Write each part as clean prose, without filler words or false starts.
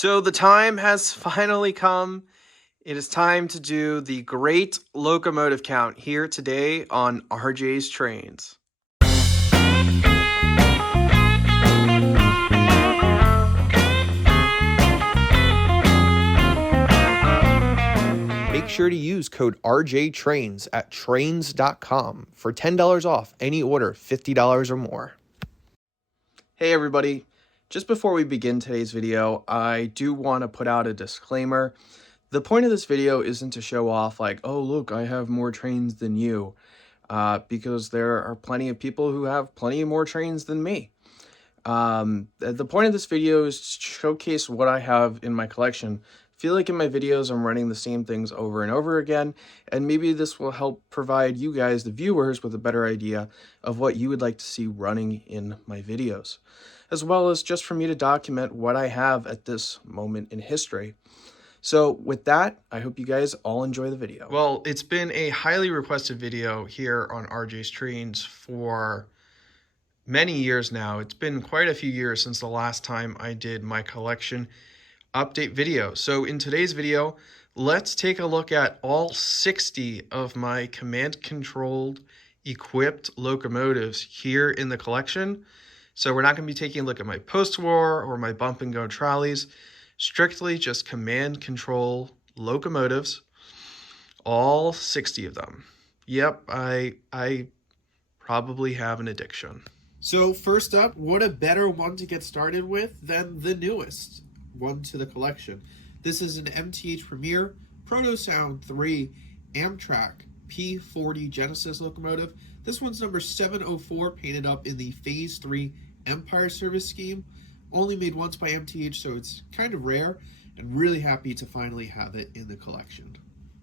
So the time has finally come. It is time to do the great locomotive count here today on RJ's Trains. Make sure to use code RJTRAINS at trains.com for $10 off any order $50 or more. Hey everybody, just before we begin today's video, I do want to put out a disclaimer. The point of this video isn't to show off like, oh look, I have more trains than you, because there are plenty of people who have plenty more trains than me. The point of this video is to showcase what I have in my collection. I feel like in my videos I'm running the same things over and over again, and maybe this will help provide you guys, the viewers, with a better idea of what you would like to see running in my videos, as well as just for me to document what I have at this moment in history. So with that, I hope you guys all enjoy the video. Well, it's been a highly requested video here on RJ's Trains for many years now. It's been quite a few years since the last time I did my collection update video. So in today's video, let's take a look at all 60 of my command controlled equipped locomotives here in the collection. So we're not going to be taking a look at my post-war or my bump and go trolleys, strictly just command control locomotives, all 60 of them. Yep, I probably have an addiction. So first up, what a better one to get started with than the newest one to the collection. This is an MTH Premier Proto Sound 3 Amtrak P40 Genesis locomotive. This one's number 704, painted up in the Phase 3 Empire Service scheme. Only made once by MTH, so it's kind of rare, and really happy to finally have it in the collection.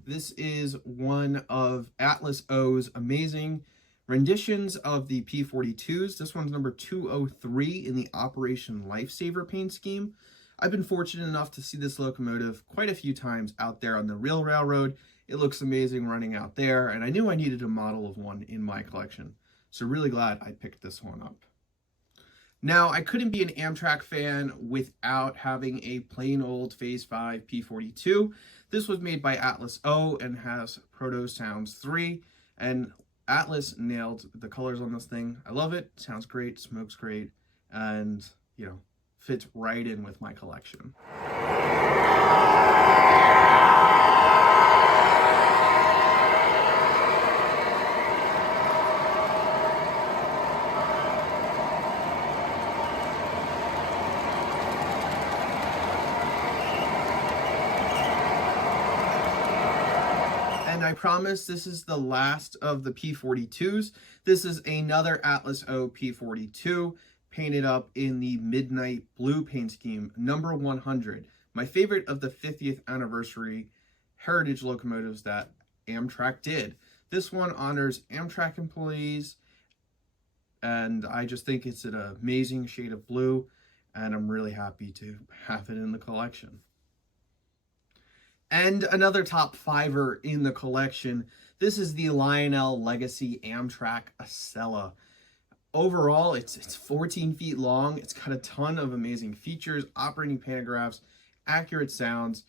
This is one of Atlas O's amazing renditions of the P42s. This one's number 203 in the Operation Lifesaver paint scheme. I've been fortunate enough to see this locomotive quite a few times out there on the real railroad. It looks amazing running out there, and I knew I needed a model of one in my collection. So really glad I picked this one up. Now, I couldn't be an Amtrak fan without having a plain old Phase 5 P42. This was made by Atlas O and has Proto Sounds 3, and Atlas nailed the colors on this thing. I love it. Sounds great, smokes great, and, you know, fits right in with my collection. I promise this is the last of the P42s. This is another Atlas O P42, painted up in the Midnight Blue paint scheme, number 100. My favorite of the 50th anniversary heritage locomotives that Amtrak did. This one honors Amtrak employees, and I just think it's an amazing shade of blue, and I'm really happy to have it in the collection. And another top fiver in the collection. This is the Lionel Legacy Amtrak Acela. Overall, it's 14 feet long. It's got a ton of amazing features, operating pantographs, accurate sounds.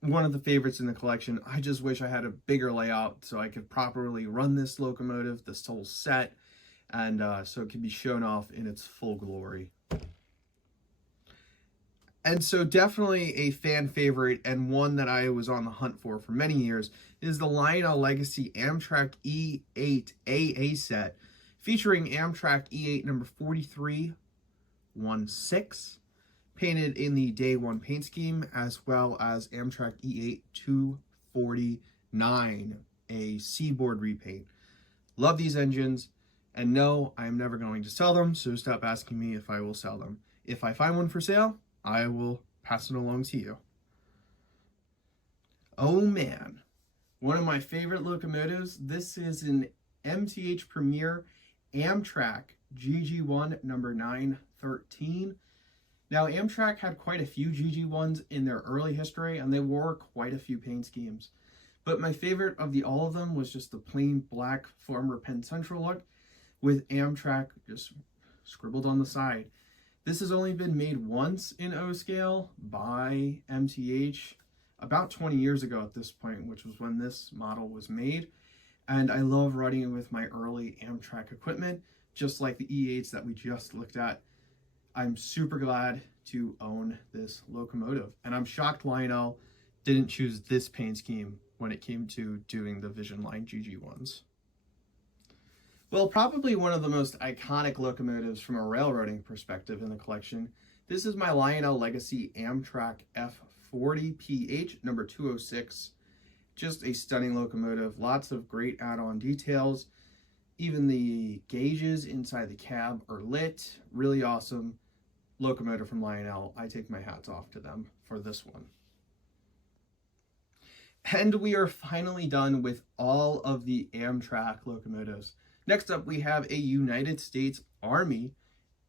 One of the favorites in the collection. I just wish I had a bigger layout so I could properly run this locomotive, this whole set, and so it can be shown off in its full glory. And so definitely a fan favorite, and one that I was on the hunt for many years, is the Lionel Legacy Amtrak E8 AA set, featuring Amtrak E8 number 4316, painted in the Day 1 paint scheme, as well as Amtrak E8 249, a Seaboard repaint. Love these engines, and no, I am never going to sell them, so stop asking me if I will sell them. If I find one for sale, I will pass it along to you. Oh man, one of my favorite locomotives. This is an MTH Premier Amtrak GG1 number 913. Now, Amtrak had quite a few GG1s in their early history, and they wore quite a few paint schemes. But my favorite of all of them was just the plain black former Penn Central look with Amtrak just scribbled on the side. This has only been made once in O scale by MTH about 20 years ago at this point, which was when this model was made. And I love riding it with my early Amtrak equipment, just like the E8s that we just looked at. I'm super glad to own this locomotive. And I'm shocked Lionel didn't choose this paint scheme when it came to doing the Vision Line GG ones. Well, probably one of the most iconic locomotives from a railroading perspective in the collection. This is my Lionel Legacy Amtrak F40PH number 206. Just a stunning locomotive, lots of great add-on details. Even the gauges inside the cab are lit. Really awesome locomotive from Lionel. I take my hats off to them for this one. And we are finally done with all of the Amtrak locomotives. Next up, we have a United States Army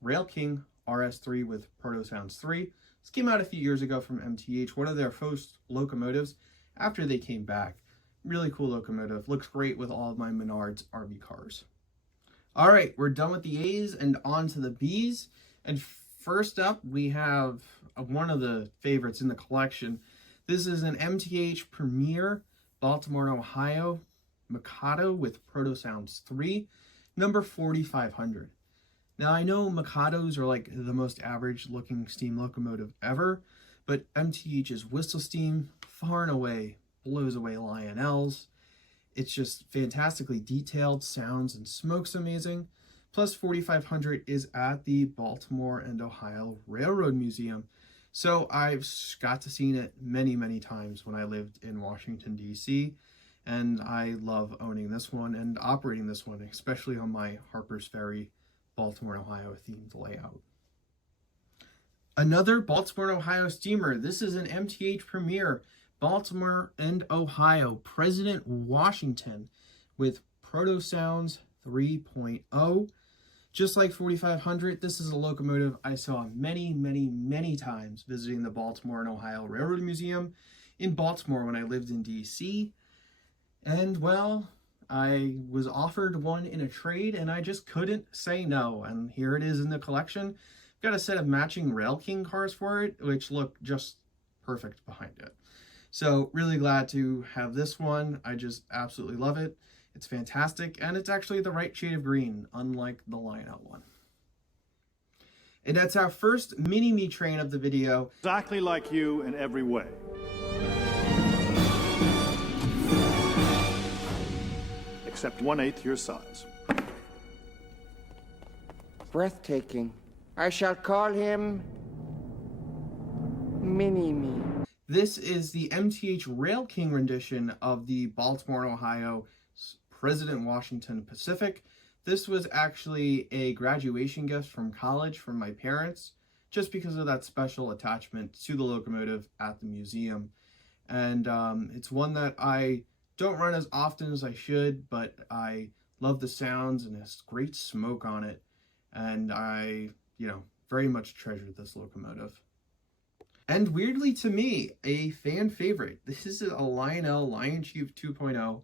Rail King RS3 with Proto Sounds 3. This came out a few years ago from MTH, one of their first locomotives after they came back. Really cool locomotive. Looks great with all of my Menards RB cars. All right, we're done with the A's and on to the B's. And first up, we have one of the favorites in the collection. This is an MTH Premier Baltimore, Ohio Mikado with Proto Sounds 3, number 4500. Now, I know Mikados are like the most average looking steam locomotive ever, but MTH's whistle steam far and away blows away Lionel's. It's just fantastically detailed, sounds and smokes amazing. Plus 4500 is at the Baltimore and Ohio Railroad Museum. So I've got to see it many, many times when I lived in Washington, D.C., and I love owning this one and operating this one, especially on my Harper's Ferry, Baltimore, Ohio themed layout. Another Baltimore, Ohio steamer. This is an MTH Premier Baltimore and Ohio President Washington with Proto Sounds 3.0. Just like 4500, this is a locomotive I saw many, many, many times visiting the Baltimore and Ohio Railroad Museum in Baltimore when I lived in DC. And well, I was offered one in a trade and I just couldn't say no. And here it is in the collection. Got a set of matching Rail King cars for it, which look just perfect behind it. So really glad to have this one. I just absolutely love it. It's fantastic, and it's actually the right shade of green, unlike the Lionel one. And that's our first mini-me train of the video. Exactly like you in every way. Except 1/8 your size. Breathtaking. I shall call him Mini-Me. This is the MTH Rail King rendition of the Baltimore, Ohio President Washington Pacific. This was actually a graduation gift from college from my parents, just because of that special attachment to the locomotive at the museum. And it's one that I don't run as often as I should, but I love the sounds and it's great smoke on it. And I, very much treasured this locomotive. And weirdly to me, a fan favorite. This is a Lionel Lion Chief 2.0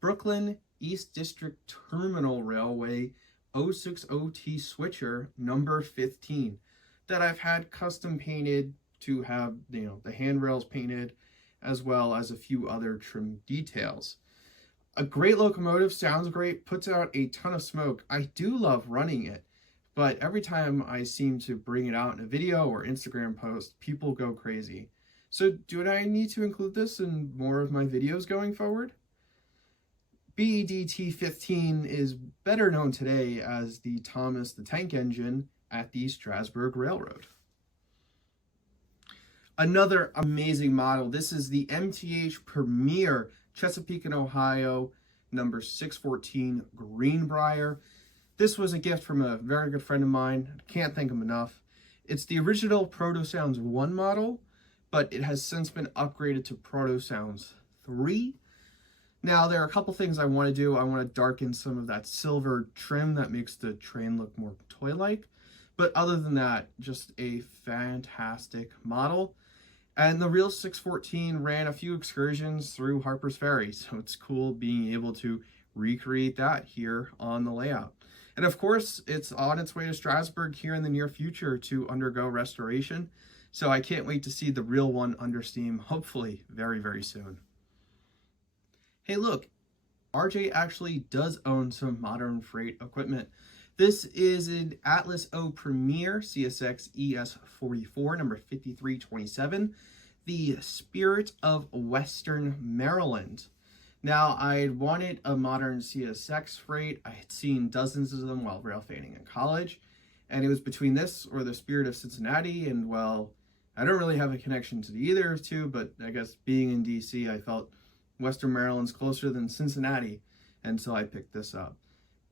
Brooklyn East District Terminal Railway 060T switcher number 15 that I've had custom painted to have, the handrails painted, as well as a few other trim details. A great locomotive, sounds great, puts out a ton of smoke. I do love running it, but every time I seem to bring it out in a video or Instagram post, people go crazy. So do I need to include this in more of my videos going forward? BEDT-15 is better known today as the Thomas the Tank Engine at the Strasburg Railroad. Another amazing model. This is the MTH Premier Chesapeake, Ohio, number 614 Greenbrier. This was a gift from a very good friend of mine. Can't thank him enough. It's the original Proto Sounds 1 model, but it has since been upgraded to Proto Sounds 3. Now, there are a couple things I want to do. I want to darken some of that silver trim that makes the train look more toy-like. But other than that, just a fantastic model. And the real 614 ran a few excursions through Harper's Ferry, so it's cool being able to recreate that here on the layout. And of course, it's on its way to Strasburg here in the near future to undergo restoration. So I can't wait to see the real one under steam, hopefully very, very soon. Hey, look, RJ actually does own some modern freight equipment. This is an Atlas O Premier CSX ES44, number 5327, the Spirit of Western Maryland. Now, I wanted a modern CSX freight. I had seen dozens of them while rail fanning in college, and it was between this or the Spirit of Cincinnati, and well, I don't really have a connection to either of two, but I guess being in DC, I felt Western Maryland's closer than Cincinnati, and so I picked this up.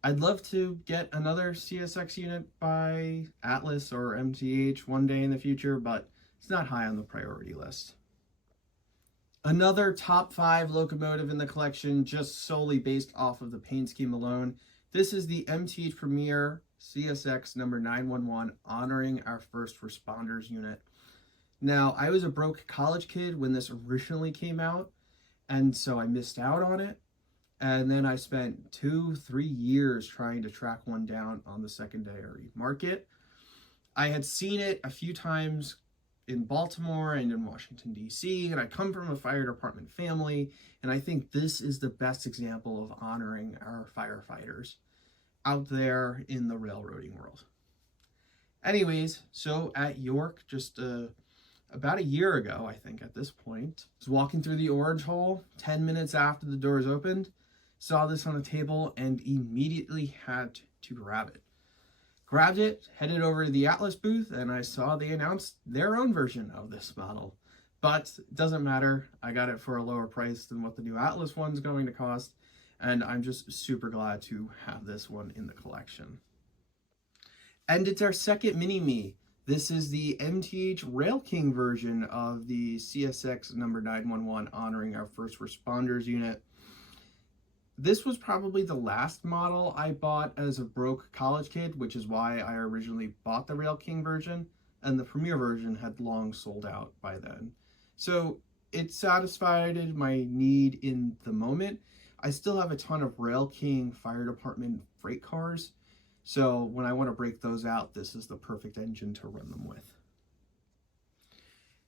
I'd love to get another CSX unit by Atlas or MTH one day in the future, but it's not high on the priority list. Another top 5 locomotive in the collection, just solely based off of the paint scheme alone. This is the MTH Premier CSX number 911, honoring our first responders unit. Now, I was a broke college kid when this originally came out, and so I missed out on it. And then I spent 2-3 years trying to track one down on the secondary market. I had seen it a few times in Baltimore and in Washington, D.C., and I come from a fire department family, and I think this is the best example of honoring our firefighters out there in the railroading world. Anyways, so at York, just about a year ago, I think at this point, I was walking through the orange hole 10 minutes after the doors opened, saw this on a table, and immediately had to grab it. Grabbed it, headed over to the Atlas booth, and I saw they announced their own version of this model. But it doesn't matter, I got it for a lower price than what the new Atlas one's going to cost, and I'm just super glad to have this one in the collection. And it's our second mini-me. This is the MTH Rail King version of the CSX number 911, honoring our first responders unit. This was probably the last model I bought as a broke college kid, which is why I originally bought the Rail King version, and the Premier version had long sold out by then. So it satisfied my need in the moment. I still have a ton of Rail King fire department freight cars, so when I want to break those out, this is the perfect engine to run them with.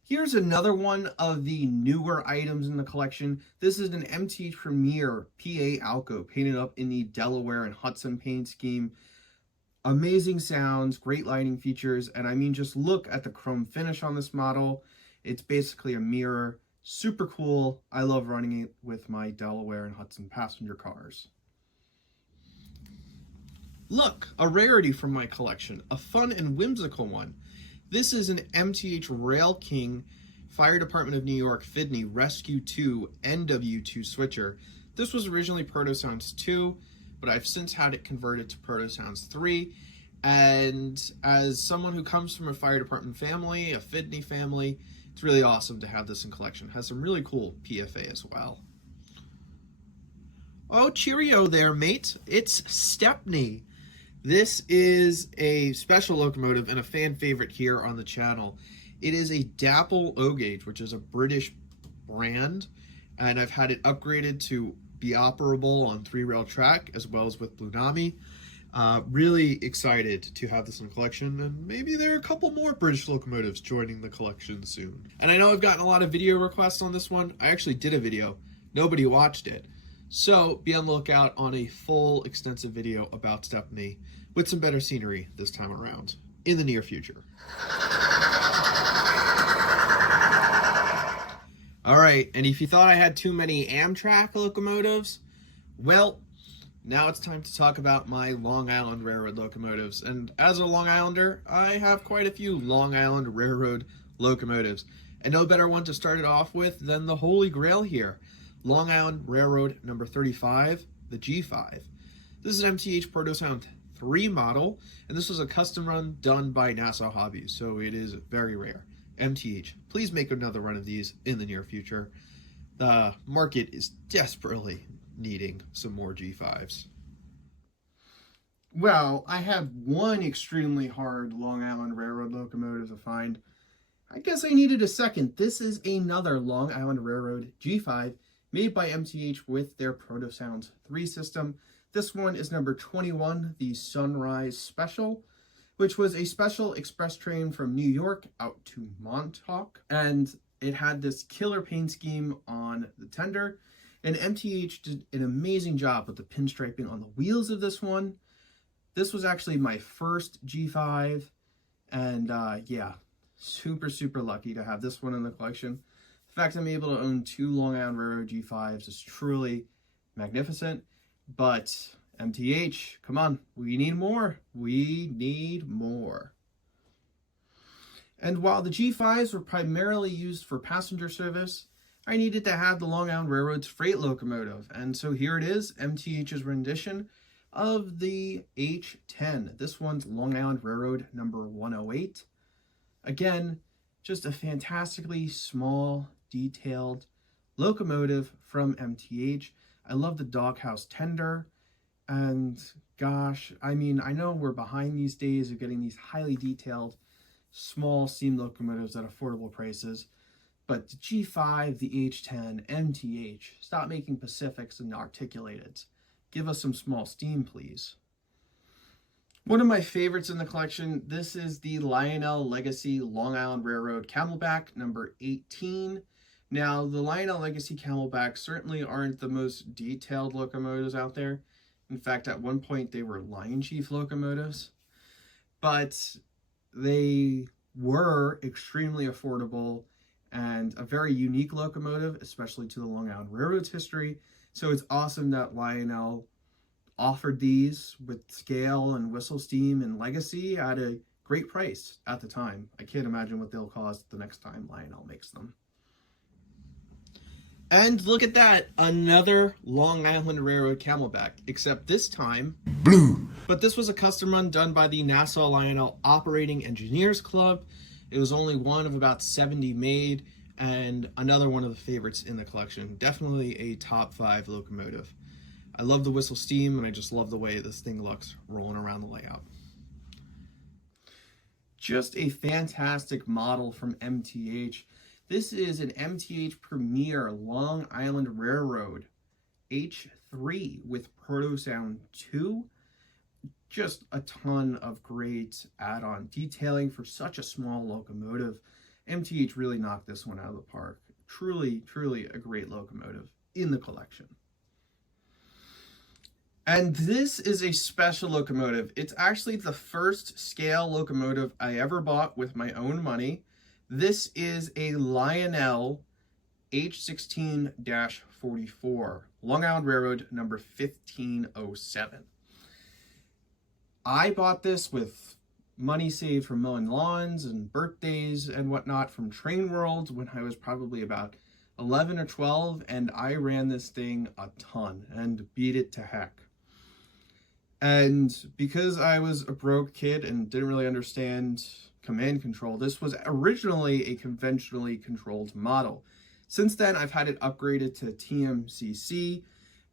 Here's another one of the newer items in the collection. This is an MTH Premier PA Alco, painted up in the Delaware and Hudson paint scheme. Amazing sounds, great lighting features, and I mean, just look at the chrome finish on this model. It's basically a mirror. Super cool. I love running it with my Delaware and Hudson passenger cars. Look, a rarity from my collection, a fun and whimsical one. This is an MTH Rail King Fire Department of New York Fidney Rescue 2 NW2 switcher. This was originally Proto Sounds 2, but I've since had it converted to Proto Sounds 3. And as someone who comes from a fire department family, a Fidney family, it's really awesome to have this in collection. It has some really cool PFA as well. Oh, cheerio there, mate. It's Stepney. This is a special locomotive and a fan favorite here on the channel. It is a Dapple O-Gauge, which is a British brand, and I've had it upgraded to be operable on 3-rail track as well as with Blue Nami. Really excited to have this in the collection, and maybe there are a couple more British locomotives joining the collection soon. And I know I've gotten a lot of video requests on this one. I actually did a video. Nobody watched it. So be on the lookout on a full extensive video about Stepney with some better scenery this time around in the near future. All right, and if you thought I had too many Amtrak locomotives, well, now it's time to talk about my Long Island Railroad locomotives. And as a Long Islander, I have quite a few Long Island Railroad locomotives. And no better one to start it off with than the Holy Grail here. Long Island Railroad number 35, the G5. This is an MTH Proto Sound 3 model, and this was a custom run done by Nassau Hobbies, so it is very rare. MTH, please make another run of these in the near future. The market is desperately needing some more G5s. Well, I have one extremely hard Long Island Railroad locomotive to find. I guess I needed a second. This is another Long Island Railroad G5 made by MTH with their Proto Sounds 3 system. This one is number 21, the Sunrise Special, which was a special express train from New York out to Montauk. And it had this killer paint scheme on the tender. And MTH did an amazing job with the pinstriping on the wheels of this one. This was actually my first G5. And yeah, super lucky to have this one in the collection. The fact I'm able to own 2 Long Island Railroad G5s is truly magnificent. But MTH, come on, we need more. We need more. And while the G5s were primarily used for passenger service, I needed to have the Long Island Railroad's freight locomotive. And so here it is, MTH's rendition of the H10. This one's Long Island Railroad number 108. Again, just a fantastically small, detailed locomotive from MTH. I love the doghouse tender. And gosh, I mean, I know we're behind these days of getting these highly detailed, small steam locomotives at affordable prices. But the G5, the H10, MTH, stop making Pacifics and articulateds. Give us some small steam, please. One of my favorites in the collection, this is the Lionel Legacy Long Island Railroad Camelback, number 18. Now, the Lionel Legacy Camelbacks certainly aren't the most detailed locomotives out there. In fact, at one point, they were Lion Chief locomotives. But they were extremely affordable and a very unique locomotive, especially to the Long Island Railroad's history. So it's awesome that Lionel offered these with scale and whistle steam and legacy at a great price at the time. I can't imagine what they'll cost the next time Lionel makes them. And look at that, another Long Island Railroad Camelback, except this time blue. But this was a custom run done by the Nassau Lionel Operating Engineers Club. It was only one of about 70 made, and another one of the favorites in the collection. Definitely a top 5 locomotive. I love the whistle steam, and I just love the way this thing looks rolling around the layout. Just a fantastic model from MTH. This is an MTH Premier Long Island Railroad H3 with Proto Sound 2. Just a ton of great add-on detailing for such a small locomotive. MTH really knocked this one out of the park. Truly a great locomotive in the collection. And this is a special locomotive. It's actually the first scale locomotive I ever bought with my own money. This is a Lionel H16-44, Long Island Railroad number 1507. I bought this with money saved from mowing lawns and birthdays and whatnot from Train World when I was probably about 11 or 12, and I ran this thing a ton and beat it to heck. And because I was a broke kid and didn't really understand command control, this was originally a conventionally controlled model. Since then, I've had it upgraded to TMCC,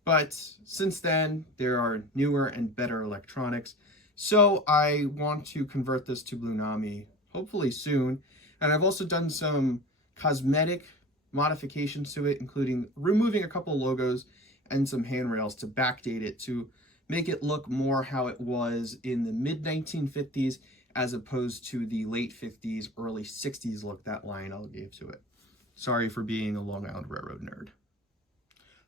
but since then, there are newer and better electronics. So I want to convert this to Blue Nami, hopefully soon. And I've also done some cosmetic modifications to it, including removing a couple logos and some handrails to backdate it to make it look more how it was in the mid-1950s as opposed to the late 50s, early 60s look that Lionel gave to it. Sorry for being a Long Island Railroad nerd.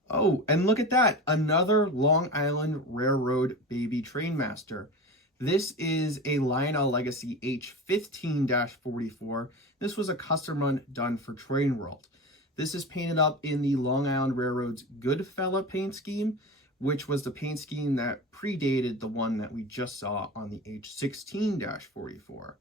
Oh, and look at that, another Long Island Railroad baby Trainmaster. This is a Lionel Legacy H15-44. This was a custom run done for Train World. This is painted up in the Long Island Railroad's Goodfella paint scheme, which was the paint scheme that predated the one that we just saw on the H16-44.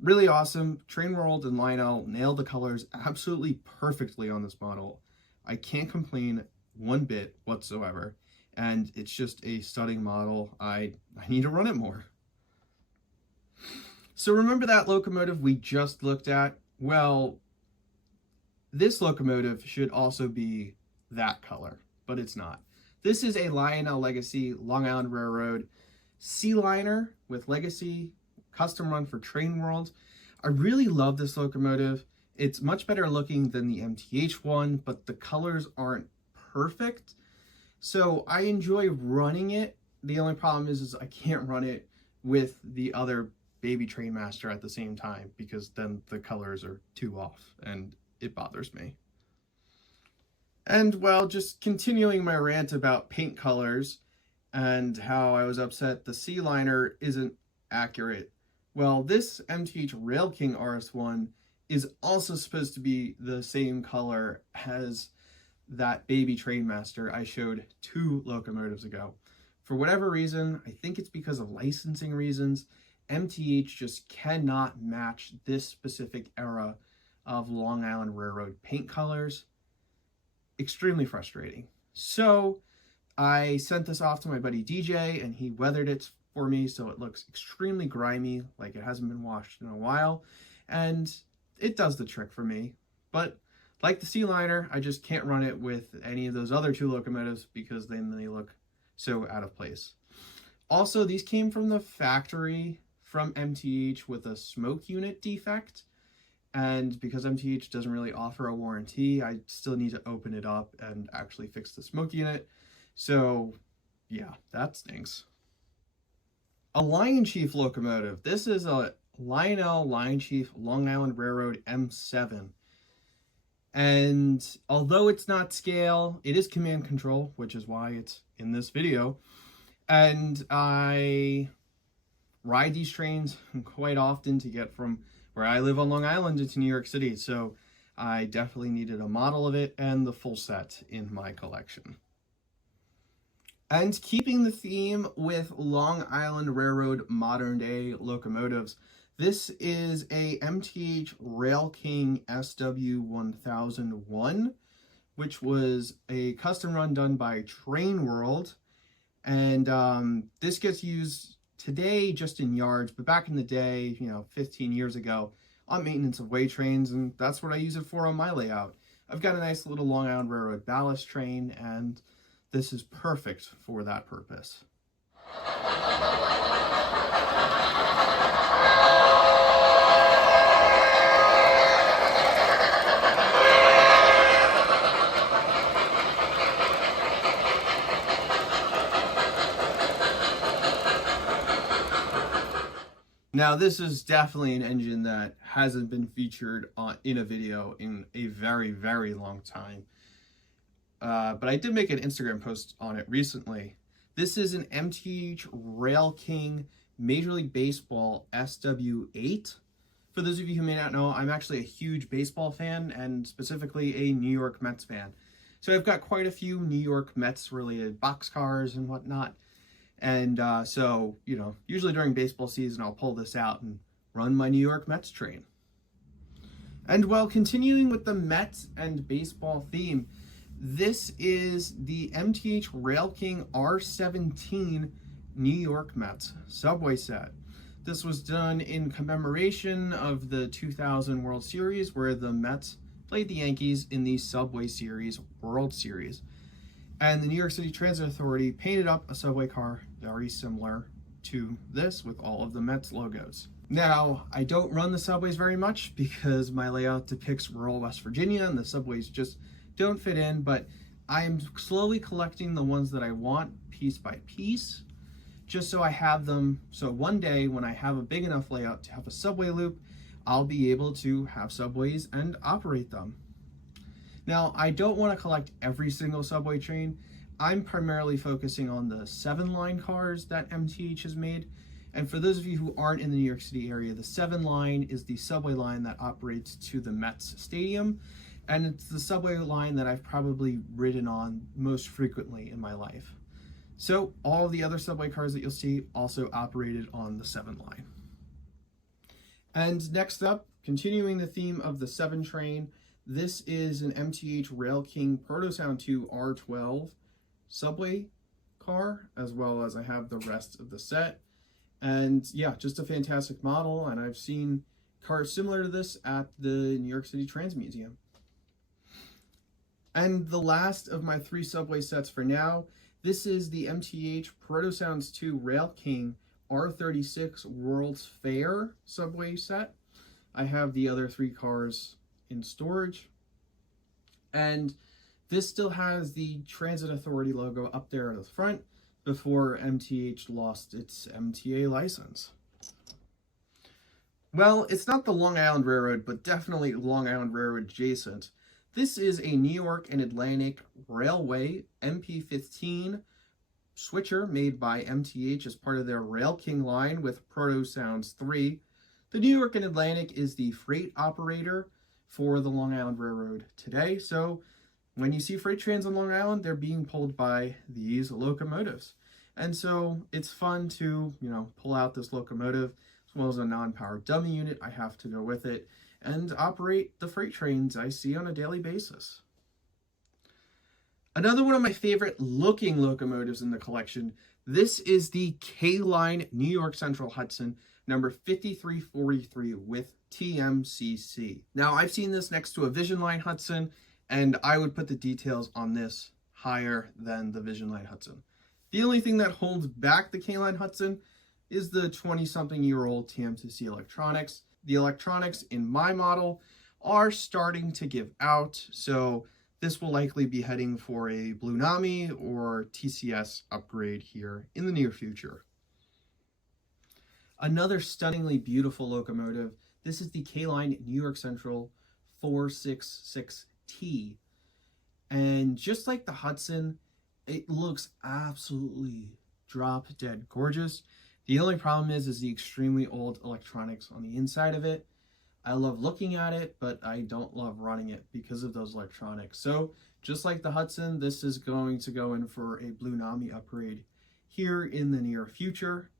Really awesome. Train World and Lionel nailed the colors absolutely perfectly on this model. I can't complain one bit whatsoever. And it's just a stunning model. I need to run it more. So remember that locomotive we just looked at? Well, this locomotive should also be that color, but it's not. This is a Lionel Legacy Long Island Railroad Sea Liner with Legacy, custom run for Train World. I really love this locomotive. It's much better looking than the MTH one, but the colors aren't perfect. So I enjoy running it. The only problem is I can't run it with the other baby Trainmaster at the same time, because then the colors are too off and it bothers me. And well, just continuing my rant about paint colors and how I was upset the Sea Liner isn't accurate. Well, this MTH Rail King RS1 is also supposed to be the same color as that baby Trainmaster I showed 2 locomotives ago. For whatever reason, I think it's because of licensing reasons, MTH just cannot match this specific era of Long Island Railroad paint colors. Extremely frustrating. So I sent this off to my buddy DJ and he weathered it for me so it looks extremely grimy, like it hasn't been washed in a while, and it does the trick for me. But like the Sea Liner, I just can't run it with any of those other 2 locomotives because then they look so out of place. Also, these came from the factory from MTH with a smoke unit defect, and because MTH doesn't really offer a warranty, I still need to open it up and actually fix the smoke unit. So yeah, that stinks. A Lion Chief locomotive. This is a Lionel Lion Chief Long Island Railroad M7. And although it's not scale, it is command control, which is why it's in this video. And I ride these trains quite often to get from where I live on Long Island into New York City. So I definitely needed a model of it and the full set in my collection. And keeping the theme with Long Island Railroad modern day locomotives, this is a MTH Rail King SW1001, which was a custom run done by Train World. And this gets used today just in yards, but back in the day, 15 years ago, on maintenance of way trains, and that's what I use it for on my layout. I've got a nice little Long Island Railroad ballast train, and this is perfect for that purpose. Now, this is definitely an engine that hasn't been featured in a video in a very, very long time. But I did make an Instagram post on it recently. This is an MTH Rail King Major League Baseball SW8. For those of you who may not know, I'm actually a huge baseball fan, and specifically a New York Mets fan. So I've got quite a few New York Mets related boxcars and whatnot. And so, usually during baseball season, I'll pull this out and run my New York Mets train. And while continuing with the Mets and baseball theme, this is the MTH Rail King R17 New York Mets subway set. This was done in commemoration of the 2000 World Series, where the Mets played the Yankees in the Subway Series World Series. And the New York City Transit Authority painted up a subway car very similar to this with all of the Mets logos. Now, I don't run the subways very much because my layout depicts rural West Virginia and the subways just don't fit in, but I'm slowly collecting the ones that I want piece by piece, just so I have them. So one day when I have a big enough layout to have a subway loop, I'll be able to have subways and operate them. Now, I don't want to collect every single subway train. I'm primarily focusing on the 7-line cars that MTH has made. And for those of you who aren't in the New York City area, the 7 line is the subway line that operates to the Mets Stadium. And it's the subway line that I've probably ridden on most frequently in my life. So all the other subway cars that you'll see also operated on the 7 line. And next up, continuing the theme of the 7 train, this is an MTH Rail King Protosound 2 R12 subway car, as well as I have the rest of the set. And yeah, just a fantastic model, and I've seen cars similar to this at the New York City Trans Museum. And the last of my 3 subway sets for now, this is the MTH Protosounds 2 Rail King R36 World's Fair subway set. I have the other 3 cars in storage. And This still has the Transit Authority logo up there at the front before MTH lost its MTA license. Well, it's not the Long Island Railroad, but definitely Long Island Railroad adjacent. This is a New York and Atlantic Railway MP15 switcher made by MTH as part of their Rail King line with Proto Sounds 3. The New York and Atlantic is the freight operator for the Long Island Railroad today. So when you see freight trains on Long Island, they're being pulled by these locomotives. And so it's fun to, pull out this locomotive as well as a non-powered dummy unit. I have to go with it and operate the freight trains I see on a daily basis. Another one of my favorite looking locomotives in the collection, this is the K-Line New York Central Hudson number 5343 with TMCC. Now, I've seen this next to a Vision Line Hudson, and I would put the details on this higher than the Vision Line Hudson. The only thing that holds back the K-Line Hudson is the 20-something-year-old TMCC electronics. The electronics in my model are starting to give out, so this will likely be heading for a Blue Nami or TCS upgrade here in the near future. Another stunningly beautiful locomotive. This is the K-Line New York Central 466T. And just like the Hudson, it looks absolutely drop dead gorgeous. The only problem is the extremely old electronics on the inside of it. I love looking at it, but I don't love running it because of those electronics. So just like the Hudson, this is going to go in for a Blue Nami upgrade here in the near future.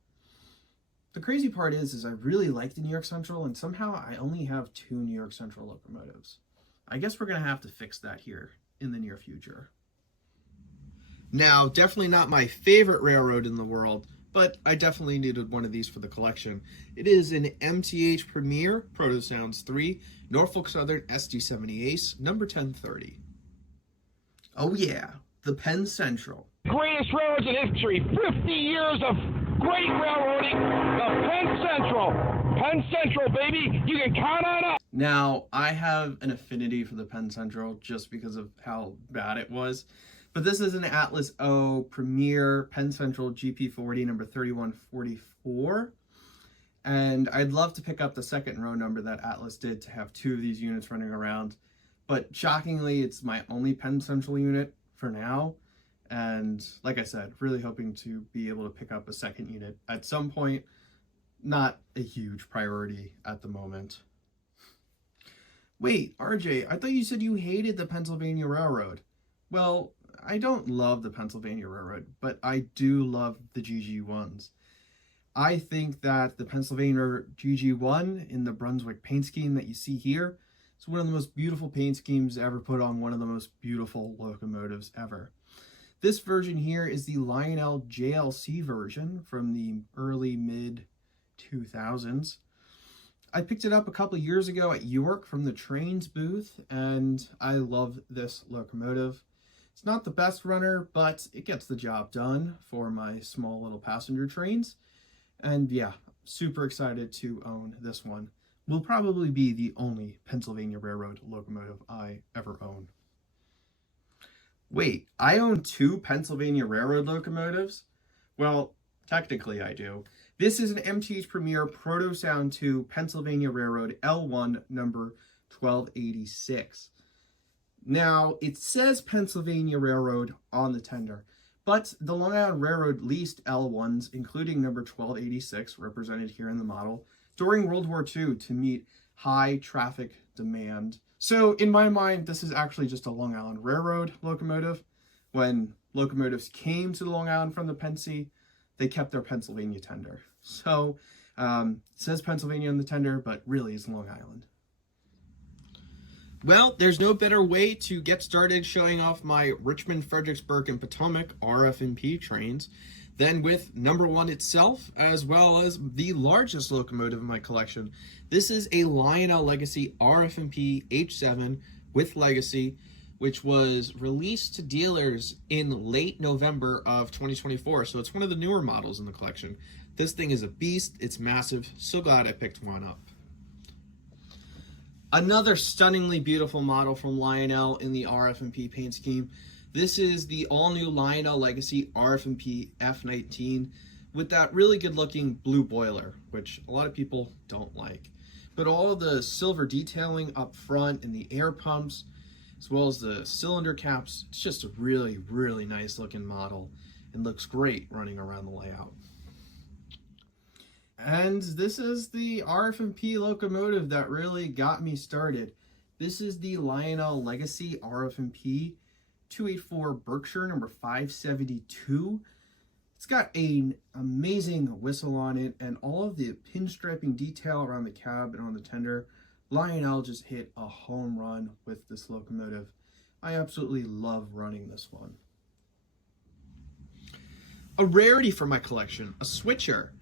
The crazy part is I really like the New York Central, and somehow I only have 2 New York Central locomotives. I guess we're going to have to fix that here in the near future. Now, definitely not my favorite railroad in the world, but I definitely needed one of these for the collection. It is an MTH Premier Proto Sounds 3 Norfolk Southern SD70 Ace number 1030. Oh yeah, the Penn Central. Greatest railroads in history, 50 years of great railroading, the Penn Central. Penn Central, baby, you can count on us. Now, I have an affinity for the Penn Central just because of how bad it was. But this is an Atlas O Premier Penn Central GP40 number 3144. And I'd love to pick up the second row number that Atlas did to have 2 of these units running around. But shockingly, it's my only Penn Central unit for now. And like I said, really hoping to be able to pick up a second unit at some point. Not a huge priority at the moment. Wait, RJ, I thought you said you hated the Pennsylvania Railroad. Well, I don't love the Pennsylvania Railroad, but I do love the GG1s. I think that the Pennsylvania GG1 in the Brunswick paint scheme that you see here is one of the most beautiful paint schemes ever put on one of the most beautiful locomotives ever. This version here is the Lionel JLC version from the early mid-2000s. I picked it up a couple of years ago at York from the Trains booth, and I love this locomotive. It's not the best runner, but it gets the job done for my small little passenger trains. And yeah, super excited to own this one. Will probably be the only Pennsylvania Railroad locomotive I ever own. Wait, I own 2 Pennsylvania Railroad locomotives? Well, technically I do. This is an MTH Premier Proto Sound 2 Pennsylvania Railroad L1 number 1286. Now, it says Pennsylvania Railroad on the tender, but the Long Island Railroad leased L1s, including number 1286, represented here in the model, during World War II to meet high traffic demand. So, in my mind, this is actually just a Long Island Railroad locomotive. When locomotives came to Long Island from the Pennsy, they kept their Pennsylvania tender. So, it says Pennsylvania on the tender, but really is Long Island. Well, there's no better way to get started showing off my Richmond, Fredericksburg, and Potomac RF&P trains than with number 1 itself, as well as the largest locomotive in my collection. This is a Lionel Legacy RF&P H7 with Legacy, which was released to dealers in late November of 2024. So it's one of the newer models in the collection. This thing is a beast. It's massive. So glad I picked one up. Another stunningly beautiful model from Lionel in the RF&P paint scheme. This is the all-new Lionel Legacy RF&P F19 with that really good-looking blue boiler, which a lot of people don't like. But all of the silver detailing up front and the air pumps, as well as the cylinder caps, it's just a really, really nice looking model and looks great running around the layout. And this is the RF&P locomotive that really got me started. This is the Lionel Legacy RF&P 284 Berkshire number 572. It's got an amazing whistle on it, and all of the pinstriping detail around the cab and on the tender. Lionel just hit a home run with this locomotive. I absolutely love running this one. A rarity for my collection, a switcher.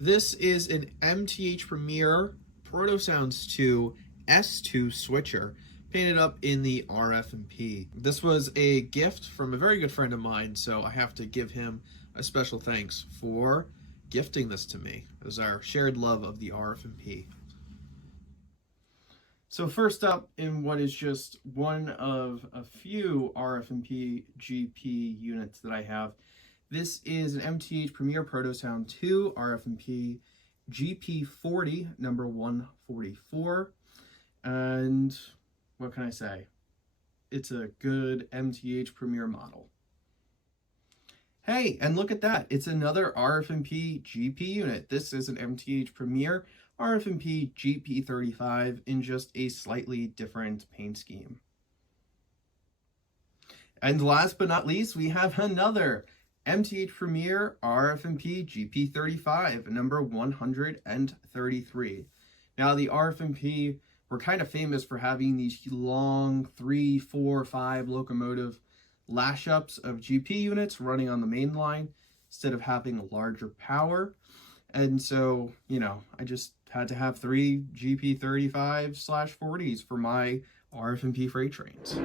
This is an MTH Premier Proto Sounds 2 S2 switcher, painted up in the RF&P. This was a gift from a very good friend of mine, so I have to give him a special thanks for gifting this to me. It was our shared love of the RF&P. So first up, in what is just one of a few RF&P GP units that I have, this is an MTH Premier Proto Sound 2 RF&P GP40 number 144. And what can I say? It's a good MTH Premier model. Hey, and look at that. It's another RF&P GP unit. This is an MTH Premier RF&P GP35 in just a slightly different paint scheme. And last but not least, we have another MTH Premier RF&P GP35, number 133. Now, the RF&P were kind of famous for having these long 3, 4, 5 locomotive lash-ups of GP units running on the main line instead of having a larger power. And so, you know, I just had to have 3 GP35/40s for my RF&P freight trains.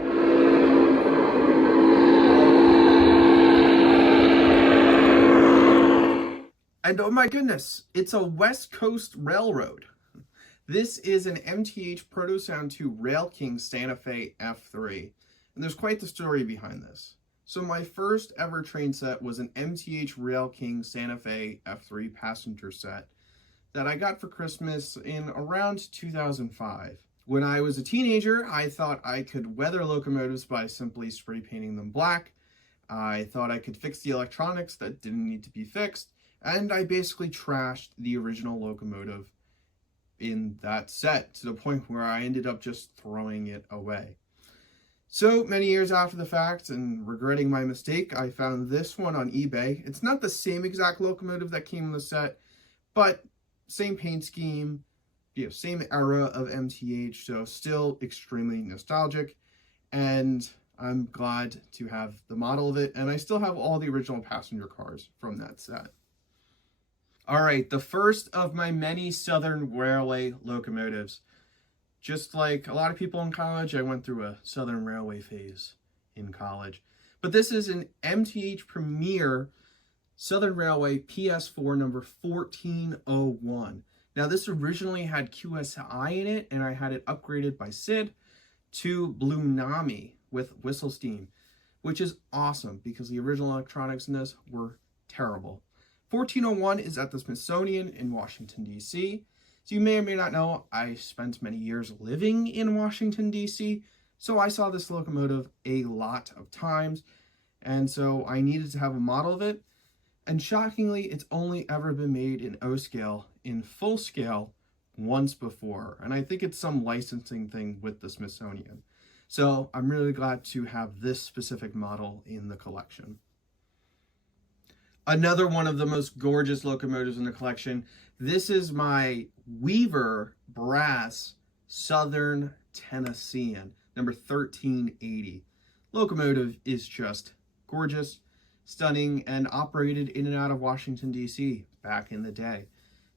And oh my goodness, it's a West Coast Railroad. This is an MTH Proto Sound 2 Rail King Santa Fe F3. And there's quite the story behind this. So my first ever train set was an MTH Rail King Santa Fe F3 passenger set that I got for Christmas in around 2005. When I was a teenager, I thought I could weather locomotives by simply spray painting them black. I thought I could fix the electronics that didn't need to be fixed. And I basically trashed the original locomotive in that set to the point where I ended up just throwing it away. So many years after the fact and regretting my mistake, I found this one on eBay. It's not the same exact locomotive that came in the set, but same paint scheme, you know, same era of MTH, so still extremely nostalgic. And I'm glad to have the model of it, and I still have all the original passenger cars from that set. All right, the first of my many Southern Railway locomotives. Just like a lot of people in college, I went through a Southern Railway phase in college. But this is an MTH Premier Southern Railway PS4 number 1401. Now, this originally had QSI in it, and I had it upgraded by Sid to Blue Nami with whistle steam, which is awesome because the original electronics in this were terrible. 1401 is at the Smithsonian in Washington, D.C. So you may or may not know, I spent many years living in Washington, D.C., so I saw this locomotive a lot of times, and so I needed to have a model of it. And shockingly, it's only ever been made in O scale, in full scale, once before. And I think it's some licensing thing with the Smithsonian. So I'm really glad to have this specific model in the collection. Another one of the most gorgeous locomotives in the collection. This is my Weaver Brass Southern Tennessean, number 1380. Locomotive is just gorgeous, stunning, and operated in and out of Washington, D.C. back in the day.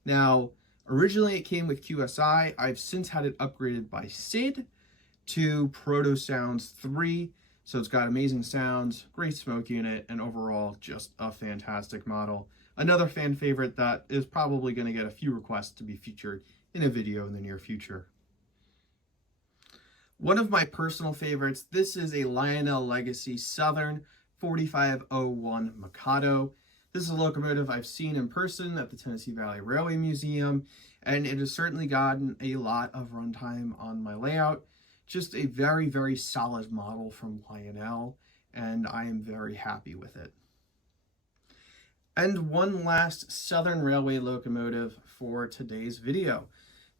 Now, originally it came with QSI. I've since had it upgraded by Sid to Proto Sounds 3. So it's got amazing sounds, great smoke unit, and overall just a fantastic model. Another fan favorite that is probably going to get a few requests to be featured in a video in the near future. One of my personal favorites, this is a Lionel Legacy Southern 4501 Mikado. This is a locomotive I've seen in person at the Tennessee Valley Railway Museum, and it has certainly gotten a lot of runtime on my layout. Just a very, very solid model from Lionel, and I am very happy with it. And one last Southern Railway locomotive for today's video.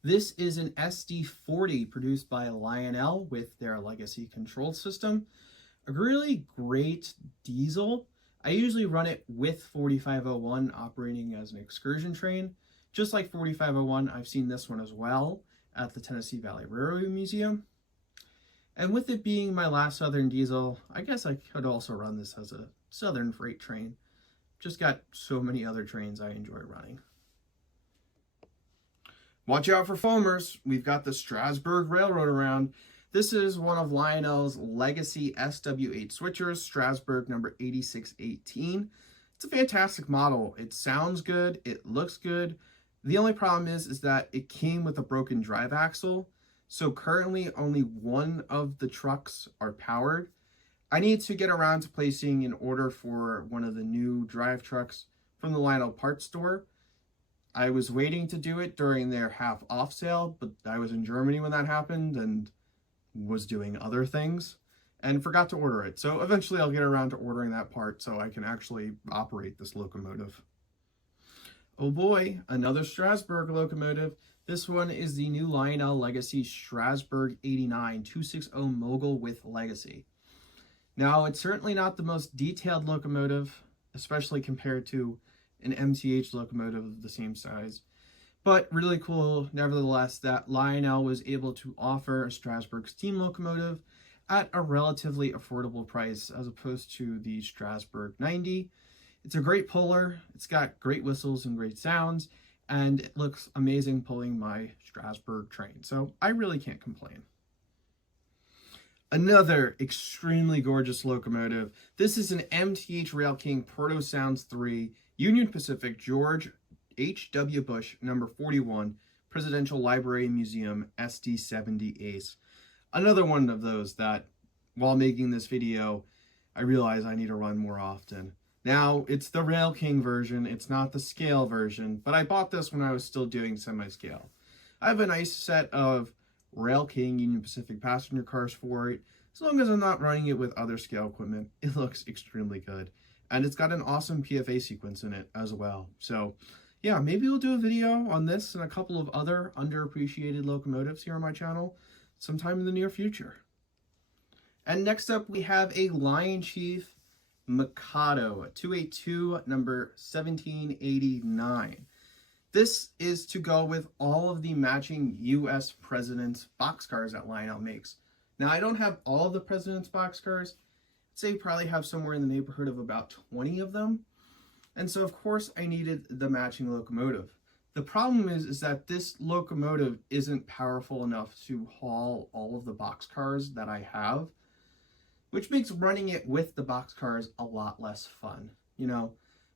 This is an SD40 produced by Lionel with their legacy control system. A really great diesel. I usually run it with 4501 operating as an excursion train. Just like 4501, I've seen this one as well at the Tennessee Valley Railway Museum. And with it being my last Southern diesel, I guess I could also run this as a Southern freight train. Just got so many other trains I enjoy running. Watch out for foamers. We've got the Strasburg Railroad around. This is one of Lionel's legacy SW8 switchers, Strasburg number 8618. It's a fantastic model. It sounds good. It looks good. The only problem is that it came with a broken drive axle. So currently only one of the trucks are powered. I need to get around to placing an order for one of the new drive trucks from the Lionel parts store. I was waiting to do it during their half off sale, but I was in Germany when that happened and was doing other things and forgot to order it. So eventually I'll get around to ordering that part so I can actually operate this locomotive. Oh boy, another Strasburg locomotive. This one is the new Lionel Legacy Strasburg 89 260 Mogul with Legacy. Now, it's certainly not the most detailed locomotive, especially compared to an MTH locomotive of the same size, but really cool nevertheless that Lionel was able to offer a Strasburg steam locomotive at a relatively affordable price as opposed to the Strasburg 90. It's a great puller, it's got great whistles and great sounds, and it looks amazing pulling my Strasburg train, so I really can't complain. Another extremely gorgeous locomotive. This is an MTH Rail King Proto Sounds 3 Union Pacific George H.W. Bush number 41 Presidential Library Museum SD70 Ace. Another one of those that while making this video I realize I need to run more often. Now it's the Rail King version, it's not the scale version, but I bought this when I was still doing semi-scale. I have a nice set of Rail King Union Pacific passenger cars for it. As long as I'm not running it with other scale equipment, it looks extremely good. And it's got an awesome PFA sequence in it as well. So yeah, maybe we'll do a video on this and a couple of other underappreciated locomotives here on my channel sometime in the near future. And next up we have a Lion Chief Mikado, a 282 number 1789. This is to go with all of the matching U.S. President's boxcars that Lionel makes. Now, I don't have all of the President's boxcars. I'd say probably have somewhere in the neighborhood of about 20 of them. And so, of course, I needed the matching locomotive. The problem is that this locomotive isn't powerful enough to haul all of the boxcars that I have, which makes running it with the boxcars a lot less fun, you know.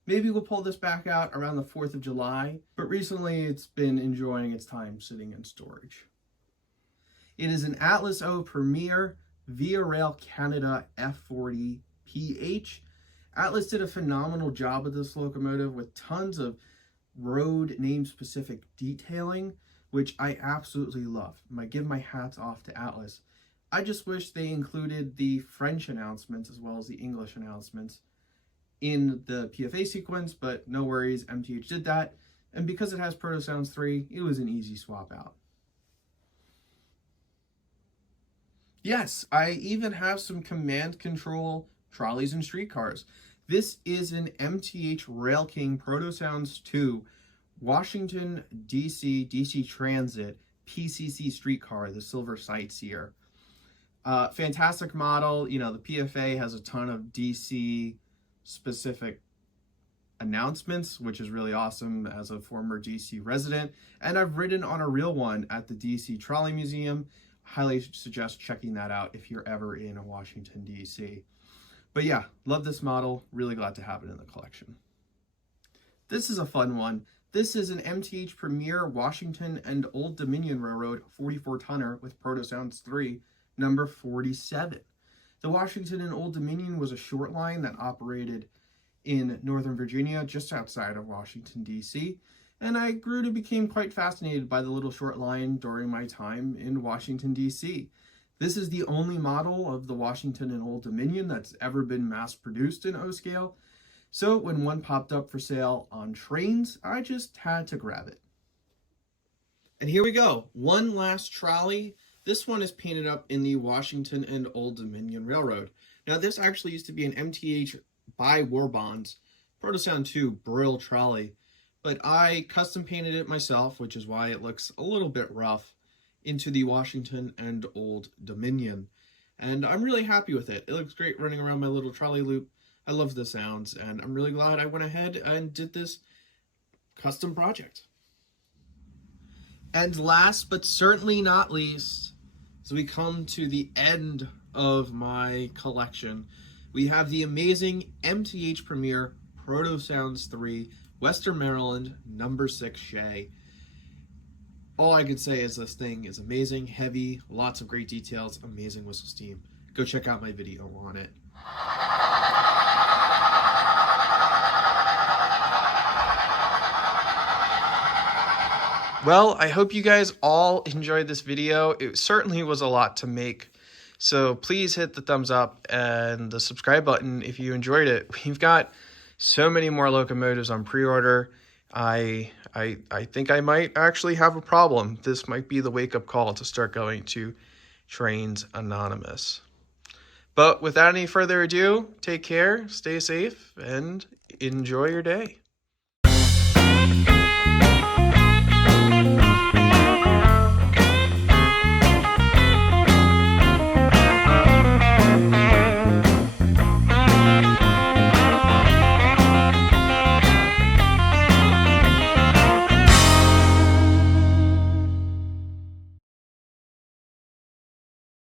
Maybe we'll pull this back out around the 4th of July, but recently it's been enjoying its time sitting in storage. It is an Atlas O Premier Via Rail Canada F40 PH. Atlas did a phenomenal job with this locomotive with tons of road name specific detailing, which I absolutely love. I give my hats off to Atlas. I just wish they included the French announcements as well as the English announcements in the PFA sequence, but no worries, MTH did that. And because it has Proto Sounds 3, it was an easy swap out. Yes, I even have some command control trolleys and streetcars. This is an MTH Rail King Proto Sounds 2 Washington, DC Transit PCC streetcar, the Silver Sightseer. Fantastic model. You know, the PFA has a ton of DC specific announcements, which is really awesome as a former DC resident. And I've ridden on a real one at the DC Trolley Museum. Highly suggest checking that out if you're ever in Washington, DC. But yeah, love this model. Really glad to have it in the collection. This is a fun one. This is an MTH Premier Washington and Old Dominion Railroad 44 tonner with Proto Sounds 3 number 47. The Washington and Old Dominion was a short line that operated in Northern Virginia, just outside of Washington, D.C., and I grew to become quite fascinated by the little short line during my time in Washington, D.C. This is the only model of the Washington and Old Dominion that's ever been mass-produced in O-scale, so when one popped up for sale on Trains, I just had to grab it. And here we go, one last trolley. This one is painted up in the Washington and Old Dominion Railroad. Now this actually used to be an MTH by War Bonds Protosound 2 Brill trolley, but I custom painted it myself, which is why it looks a little bit rough, into the Washington and Old Dominion. And I'm really happy with it. It looks great running around my little trolley loop. I love the sounds, and I'm really glad I went ahead and did this custom project. And last but certainly not least, as we come to the end of my collection, we have the amazing MTH Premier Protosounds 3 Western Maryland number 6 Shay. All I can say is this thing is amazing, heavy, lots of great details, amazing whistle steam. Go check out my video on it. Well, I hope you guys all enjoyed this video. It certainly was a lot to make. So please hit the thumbs up and the subscribe button if you enjoyed it. We've got so many more locomotives on pre-order. I think I might actually have a problem. This might be the wake-up call to start going to Trains Anonymous. But without any further ado, take care, stay safe, and enjoy your day.